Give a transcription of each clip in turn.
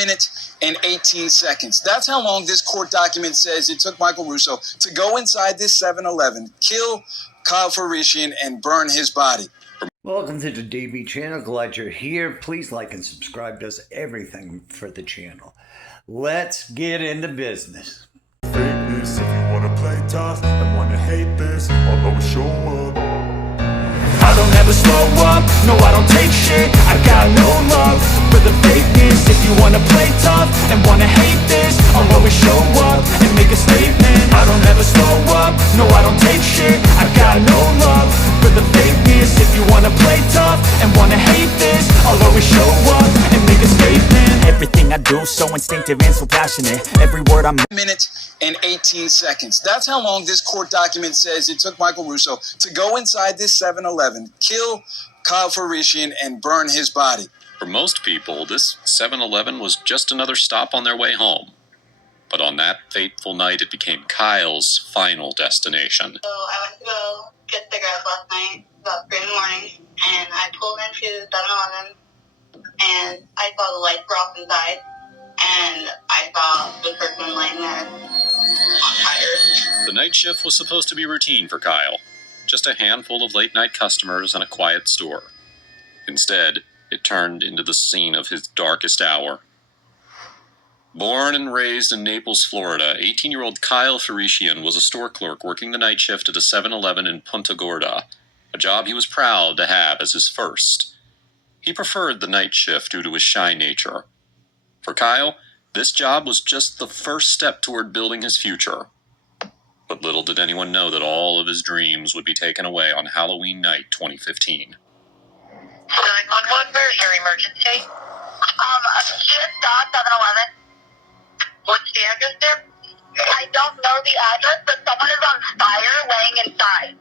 minute and 18 seconds. That's how long this court document says it took Michael Russo to go inside this 7-Eleven, kill Kyle Farishian, and burn his body. Welcome to the DB channel. Glad you're here. Please like and subscribe. Does everything for the channel. Let's get into business. This, if you wanna play tough and wanna hate this, I'll always show up. I don't ever slow up, no I don't take shit. I got no love for the fakeness. If you wanna play tough and wanna hate this, I'll always show up and make a statement. I don't ever slow up, no I don't take shit. I got no love for the fakeness. If you wanna play tough and wanna hate this, I'll always show up and make a statement. Everything I do so instinctive and so passionate. Every word I'm minute and 18 seconds. That's how long this court document says it took Michael Russo to go inside this 7-Eleven, kill Kyle Farishian, and burn his body. For most people, this 7-Eleven was just another stop on their way home. But on that fateful night, it became Kyle's final destination. So I went to go get cigarettes last night, about 3 in the morning, and I pulled into 7-Eleven, and I saw the lights were off inside, and I saw the person laying there on fire. The night shift was supposed to be routine for Kyle. Just a handful of late-night customers and a quiet store. Instead, it turned into the scene of his darkest hour. Born and raised in Naples, Florida, 18-year-old Kyle Farishian was a store clerk working the night shift at a 7-Eleven in Punta Gorda, a job he was proud to have as his first. He preferred the night shift due to his shy nature. For Kyle, this job was just the first step toward building his future. But little did anyone know that all of his dreams would be taken away on Halloween night 2015. 911, where's your emergency? I just saw 7-Eleven. What's the address there? I don't know the address, but someone is on fire laying inside.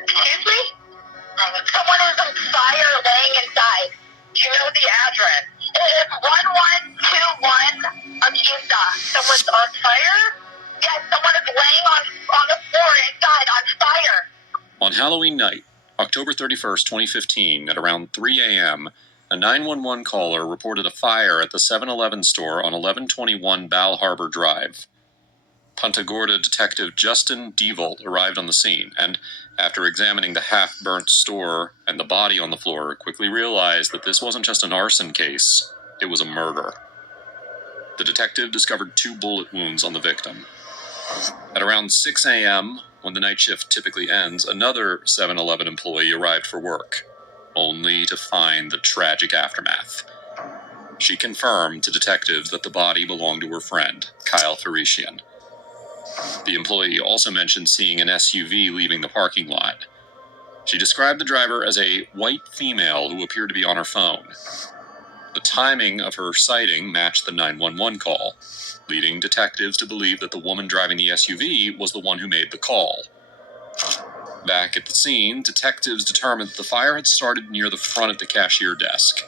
Excuse me? Someone is on fire laying inside. Do you know the address? It's 1121 Akiza. Someone's on fire? Yes, someone is laying on the floor inside on fire. On Halloween night, October 31st, 2015, at around 3 a.m., a 911 caller reported a fire at the 7-Eleven store on 1121 Bal Harbor Drive. Punta Gorda detective Justin Devolt arrived on the scene and, after examining the half-burnt store and the body on the floor, quickly realized that this wasn't just an arson case, it was a murder. The detective discovered 2 bullet wounds on the victim. At around 6 a.m., when the night shift typically ends, another 7-Eleven employee arrived for work, only to find the tragic aftermath. She confirmed to detectives that the body belonged to her friend, Kyle Farishian. The employee also mentioned seeing an SUV leaving the parking lot. She described the driver as a white female who appeared to be on her phone. The timing of her sighting matched the 911 call, leading detectives to believe that the woman driving the SUV was the one who made the call. Back at the scene, detectives determined that the fire had started near the front of the cashier desk.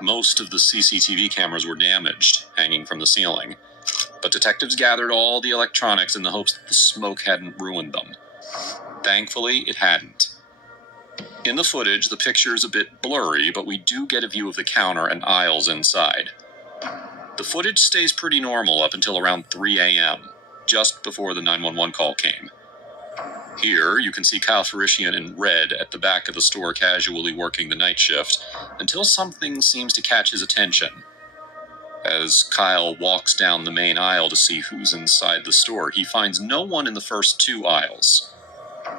Most of the CCTV cameras were damaged, hanging from the ceiling, but detectives gathered all the electronics in the hopes that the smoke hadn't ruined them. Thankfully, it hadn't. In the footage, the picture is a bit blurry, but we do get a view of the counter and aisles inside. The footage stays pretty normal up until around 3 a.m., just before the 911 call came. Here, you can see Kyle Farishian in red at the back of the store casually working the night shift, until something seems to catch his attention. As Kyle walks down the main aisle to see who's inside the store, he finds no one in the first 2 aisles.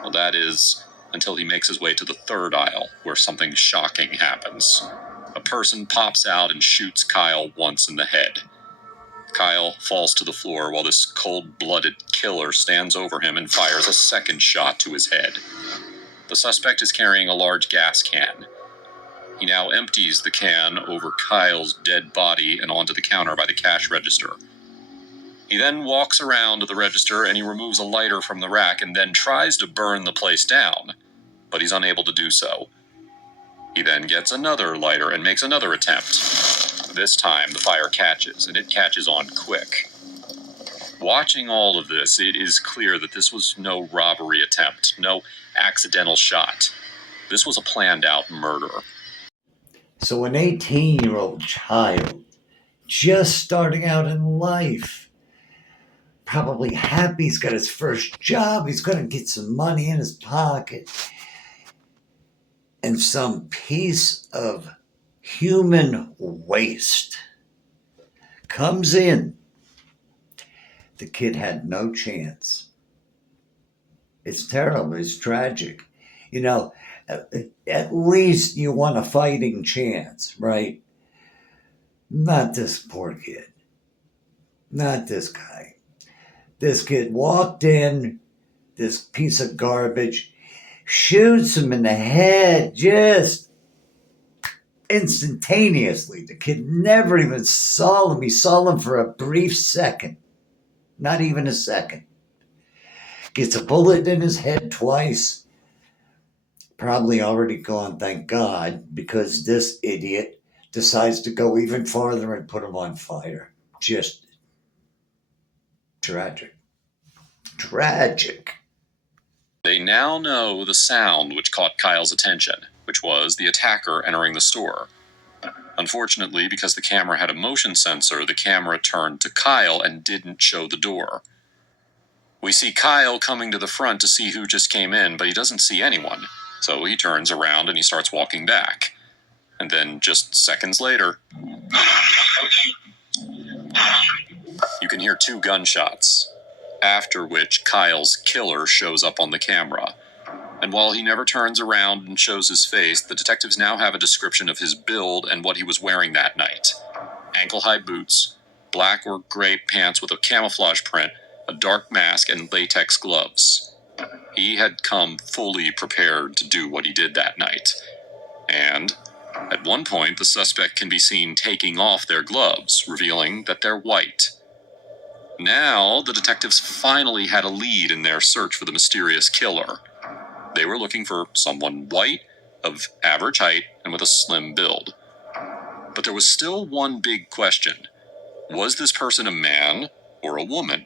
Well, that is, until he makes his way to the 3rd aisle, where something shocking happens. A person pops out and shoots Kyle once in the head. Kyle falls to the floor while this cold-blooded killer stands over him and fires a second shot to his head. The suspect is carrying a large gas can. He now empties the can over Kyle's dead body and onto the counter by the cash register. He then walks around to the register and he removes a lighter from the rack and then tries to burn the place down, but he's unable to do so. He then gets another lighter and makes another attempt. This time, the fire catches, and it catches on quick. Watching all of this, it is clear that this was no robbery attempt, no accidental shot. This was a planned-out murder. So an 18-year-old child just starting out in life. Probably happy he's got his first job. He's going to get some money in his pocket. And some piece of human waste comes in. The kid had no chance. It's terrible. It's tragic. You know, at least you want a fighting chance, right? Not this poor kid. Not this guy. This kid walked in, this piece of garbage, shoots him in the head just instantaneously. The kid never even saw him. He saw him for a brief second. Not even a second. Gets a bullet in his head twice. Probably already gone, thank God, because this idiot decides to go even farther and put him on fire. Just tragic. Tragic. They now know the sound which caught Kyle's attention, which was the attacker entering the store. Unfortunately, because the camera had a motion sensor, the camera turned to Kyle and didn't show the door. We see Kyle coming to the front to see who just came in, but he doesn't see anyone. So he turns around and he starts walking back. And then just seconds later, you can hear 2 gunshots, after which Kyle's killer shows up on the camera. And while he never turns around and shows his face, the detectives now have a description of his build and what he was wearing that night. Ankle-high boots, black or gray pants with a camouflage print, a dark mask, and latex gloves. He had come fully prepared to do what he did that night. And at one point, the suspect can be seen taking off their gloves, revealing that they're white. Now, the detectives finally had a lead in their search for the mysterious killer. They were looking for someone white, of average height, and with a slim build. But there was still one big question. Was this person a man or a woman?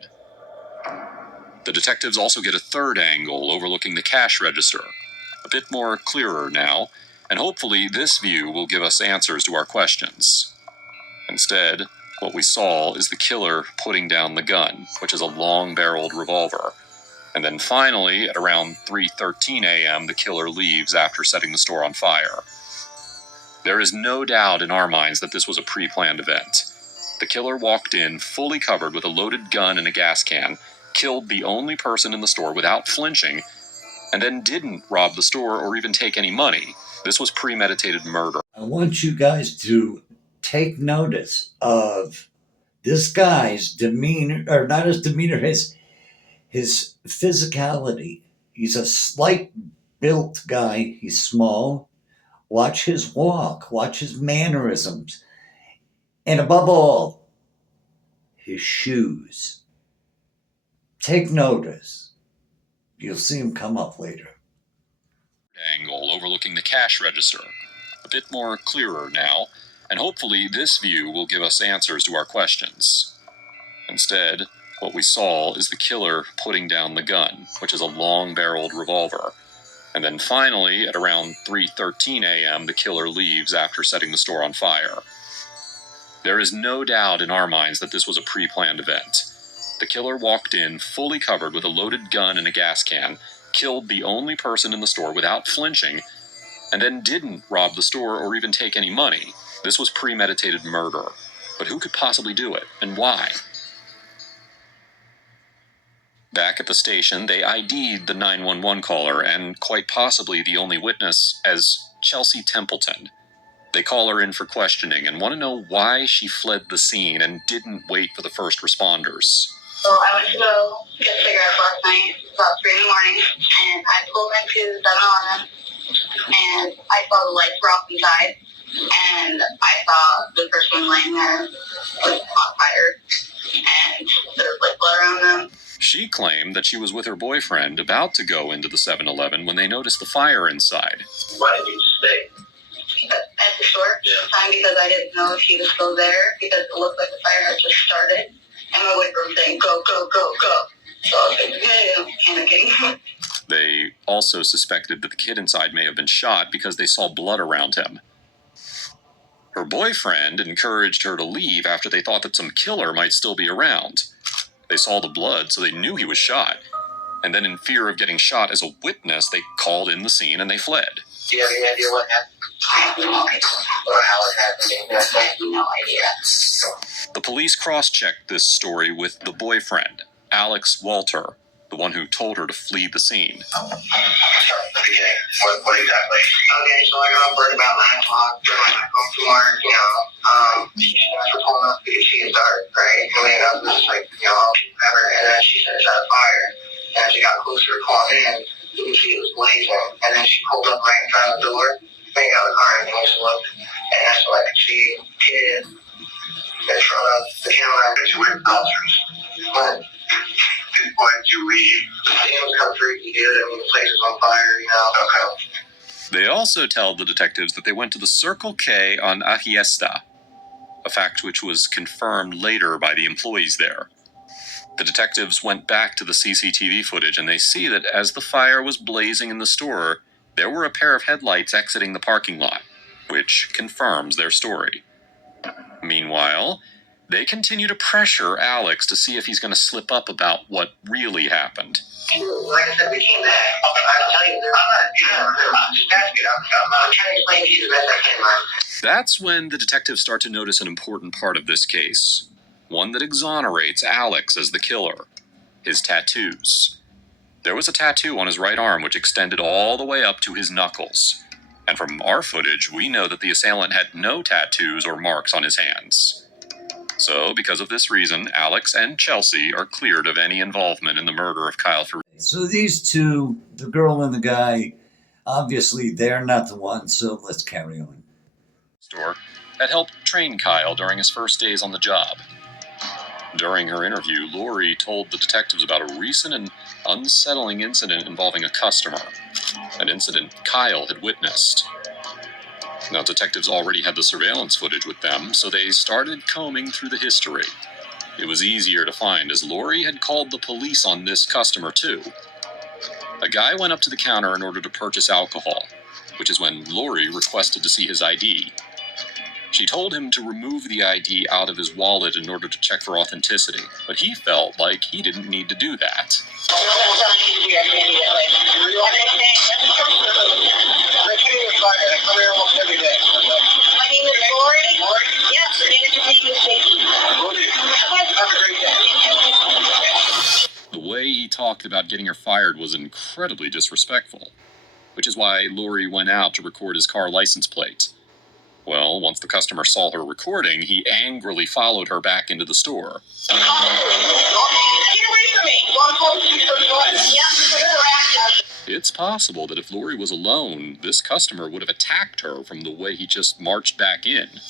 The detectives also get a third angle overlooking the cash register. A bit more clearer now, and hopefully this view will give us answers to our questions. Instead, what we saw is the killer putting down the gun, which is a long-barreled revolver. And then finally, at around 3:13 a.m., the killer leaves after setting the store on fire. There is no doubt in our minds that this was a pre-planned event. The killer walked in fully covered with a loaded gun and a gas can, killed the only person in the store without flinching, and then didn't rob the store or even take any money. This was premeditated murder. I want you guys to take notice of this guy's demeanor, or not his demeanor, his physicality. He's a slight built guy. He's small. Watch his walk. Watch his mannerisms. And above all, his shoes. Take notice. You'll see him come up later. Angle overlooking the cash register. A bit more clearer now, and hopefully this view will give us answers to our questions. Instead, what we saw is the killer putting down the gun, which is a long-barreled revolver. And then finally, at around 3:13 a.m., the killer leaves after setting the store on fire. There is no doubt in our minds that this was a pre-planned event. The killer walked in fully covered with a loaded gun and a gas can, killed the only person in the store without flinching, and then didn't rob the store or even take any money. This was premeditated murder. But who could possibly do it, and why? Back at the station, they ID'd the 911 caller, and quite possibly the only witness, as Chelsea Templeton. They call her in for questioning and want to know why she fled the scene and didn't wait for the first responders. So I went to go get cigarettes last night, about 3 in the morning, and I pulled into 7-Eleven, and I saw the lights were off inside, and I saw the person laying there on fire, and there was blood around them. She claimed that she was with her boyfriend about to go into the 7-Eleven when they noticed the fire inside. Why did you stay? At the short time, because I didn't know if he was still there, because it looked like the fire had just started. And my boyfriend was saying, go, go, go, go. So I was like, panicking. They also suspected that the kid inside may have been shot because they saw blood around him. Her boyfriend encouraged her to leave after they thought that some killer might still be around. They saw the blood, so they knew he was shot. And then in fear of getting shot as a witness, they called in the scene and they fled. Do you have any idea what happened? Or how it happened? No idea. The police cross-checked this story with the boyfriend, Alex Walter, the one who told her to flee the scene. Start at the beginning. What exactly? Okay, so I got off work about 9 o'clock. Home from work, she asked for pulling up because she is dark, right? And we ended up just like, whatever. And then she said it's on fire. And as she got closer to pulling in, you could see it was blazing. And then she pulled up right in front of the door. Then got the car and we just looked. And that's when I could see a kid in front of the counter. It's weird officers. But why did you leave? It was kind of freaky, dude. I mean, the place is on fire, Okay. They also tell the detectives that they went to the Circle K on Agiesta, a fact which was confirmed later by the employees there. The detectives went back to the CCTV footage and they see that as the fire was blazing in the store, there were a pair of headlights exiting the parking lot, which confirms their story. Meanwhile, they continue to pressure Alex to see if he's going to slip up about what really happened. Like I said, we came back. I tell you, I'm just asking. I'm trying to explain to you the best I can, man. That's when the detectives start to notice an important part of this case. One that exonerates Alex as the killer. His tattoos. There was a tattoo on his right arm which extended all the way up to his knuckles. And from our footage, we know that the assailant had no tattoos or marks on his hands. So, because of this reason, Alex and Chelsea are cleared of any involvement in the murder of Kyle Farina. So these two, the girl and the guy, obviously they're not the ones, so let's carry on. Store had helped train Kyle during his first days on the job. During her interview, Lori told the detectives about a recent and unsettling incident involving a customer, an incident Kyle had witnessed. Now, detectives already had the surveillance footage with them, so they started combing through the history. It was easier to find, as Lori had called the police on this customer, too. A guy went up to the counter in order to purchase alcohol, which is when Lori requested to see his ID. She told him to remove the ID out of his wallet in order to check for authenticity, but he felt like he didn't need to do that. My name is Lori. Yes, the manager's name is Stacy. Have a great day. The way he talked about getting her fired was incredibly disrespectful, which is why Lori went out to record his car license plate. Well, once the customer saw her recording, he angrily followed her back into the store. Get away from me. It's possible that if Lori was alone, this customer would have attacked her from the way he just marched back in.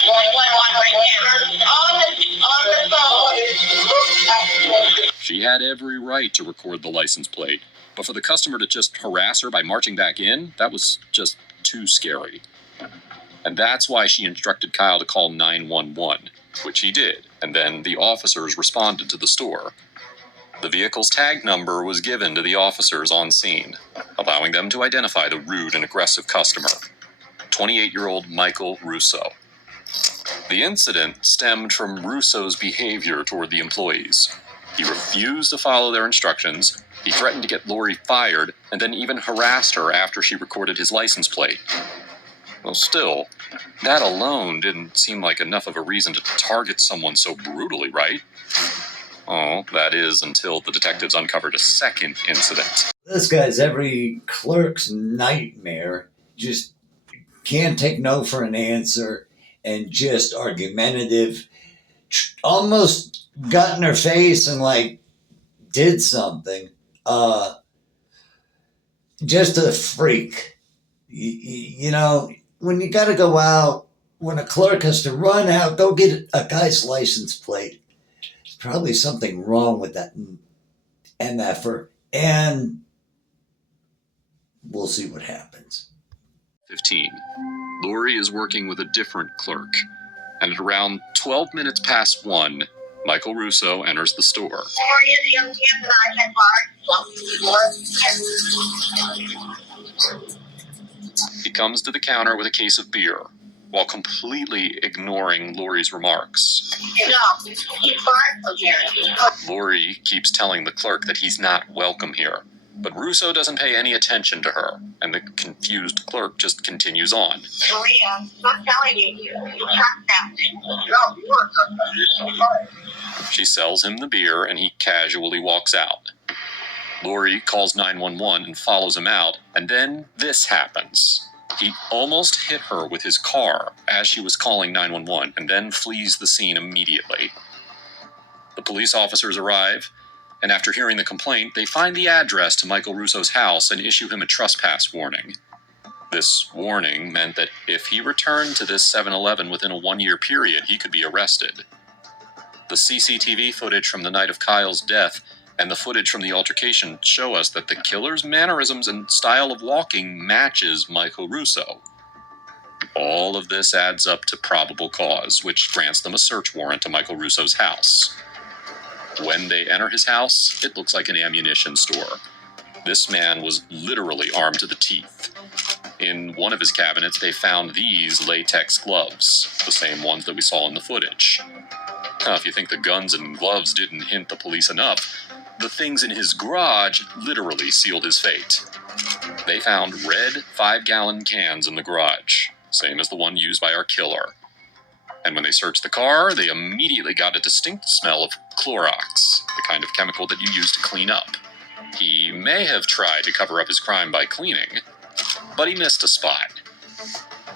She had every right to record the license plate, but for the customer to just harass her by marching back in, that was just too scary. And that's why she instructed Kyle to call 911, which he did, and then the officers responded to the store. The vehicle's tag number was given to the officers on scene, allowing them to identify the rude and aggressive customer, 28-year-old Michael Russo. The incident stemmed from Russo's behavior toward the employees. He refused to follow their instructions, he threatened to get Lori fired, and then even harassed her after she recorded his license plate. Well, still, that alone didn't seem like enough of a reason to target someone so brutally, right? Oh, that is until the detectives uncovered a second incident. This guy's every clerk's nightmare. Just can't take no for an answer and just argumentative. Almost got in her face and did something. Just a freak. You know, when you got to go out, when a clerk has to run out, go get a guy's license plate. There's probably something wrong with that MFer. And we'll see what happens. 15. Lori is working with a different clerk. And at around 12 minutes past 1, Michael Russo enters the store. He comes to the counter with a case of beer. while completely ignoring Lori's remarks. No, he's fine here. Lori keeps telling the clerk that he's not welcome here, but Russo doesn't pay any attention to her, and the confused clerk just continues on. Maria, I'm telling you, you trespassing. No, you are trespassing. She sells him the beer, and he casually walks out. Lori calls 911 and follows him out, and then this happens. He almost hit her with his car as she was calling 911, and then flees the scene immediately. The police officers arrive, and after hearing the complaint, they find the address to Michael Russo's house and issue him a trespass warning. This warning meant that if he returned to this 7-Eleven within a 1-year period, he could be arrested. The CCTV footage from the night of Kyle's death and the footage from the altercation show us that the killer's mannerisms and style of walking matches Michael Russo. All of this adds up to probable cause, which grants them a search warrant to Michael Russo's house. When they enter his house, it looks like an ammunition store. This man was literally armed to the teeth. In one of his cabinets, they found these latex gloves, the same ones that we saw in the footage. Now, if you think the guns and gloves didn't hint the police enough, the things in his garage literally sealed his fate. They found red 5-gallon cans in the garage, same as the one used by our killer. And when they searched the car, they immediately got a distinct smell of Clorox, the kind of chemical that you use to clean up. He may have tried to cover up his crime by cleaning, but he missed a spot.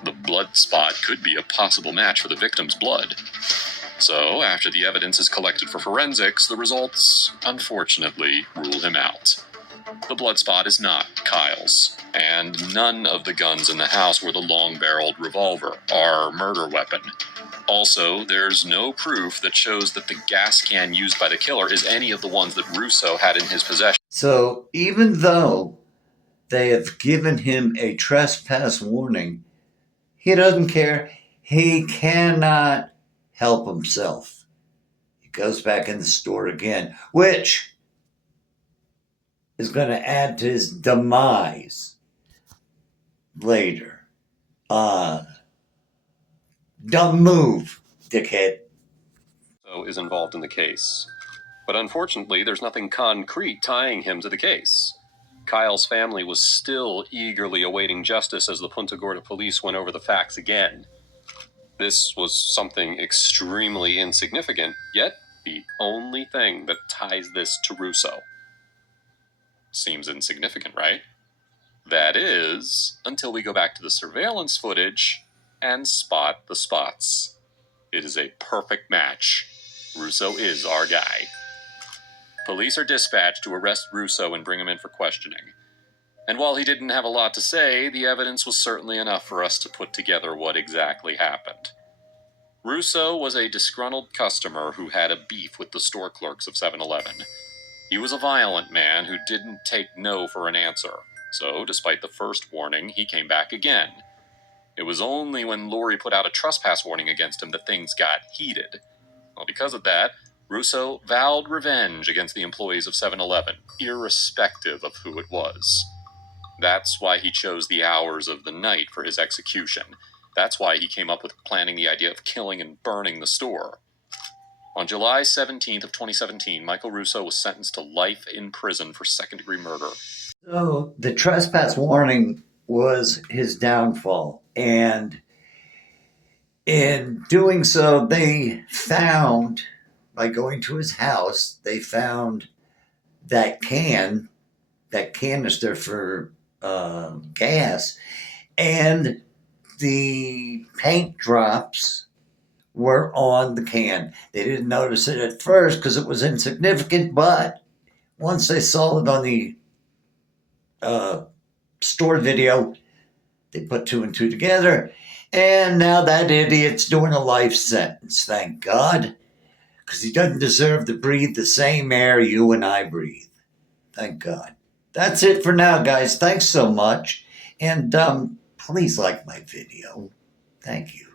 The blood spot could be a possible match for the victim's blood. So, after the evidence is collected for forensics, the results, unfortunately, rule him out. The blood spot is not Kyle's, and none of the guns in the house were the long-barreled revolver, our murder weapon. Also, there's no proof that shows that the gas can used by the killer is any of the ones that Russo had in his possession. So even though they have given him a trespass warning, he doesn't care. He cannot help himself. He goes back in the store again, which is going to add to his demise later. Don't move, dickhead. So is involved in the case. But unfortunately, there's nothing concrete tying him to the case. Kyle's family was still eagerly awaiting justice as the Punta Gorda police went over the facts again. This was something extremely insignificant, yet the only thing that ties this to Russo. Seems insignificant, right? That is, until we go back to the surveillance footage and spot the spots. It is a perfect match. Russo is our guy. Police are dispatched to arrest Russo and bring him in for questioning. And while he didn't have a lot to say, the evidence was certainly enough for us to put together what exactly happened. Russo was a disgruntled customer who had a beef with the store clerks of 7-Eleven. He was a violent man who didn't take no for an answer. So, despite the first warning, he came back again. It was only when Lori put out a trespass warning against him that things got heated. Well, because of that, Russo vowed revenge against the employees of 7-Eleven, irrespective of who it was. That's why he chose the hours of the night for his execution. That's why he came up with planning the idea of killing and burning the store. On July 17th of 2017, Michael Russo was sentenced to life in prison for second-degree murder. So the trespass warning was his downfall. And in doing so, they found, by going to his house, they found that canister for gas, and the paint drops were on the can. They didn't notice it at first because it was insignificant, but once they saw it on the store video, they put 2 and 2 together, and now that idiot's doing a life sentence, thank God, because he doesn't deserve to breathe the same air you and I breathe. Thank God. That's it for now, guys. Thanks so much, and please like my video. Thank you.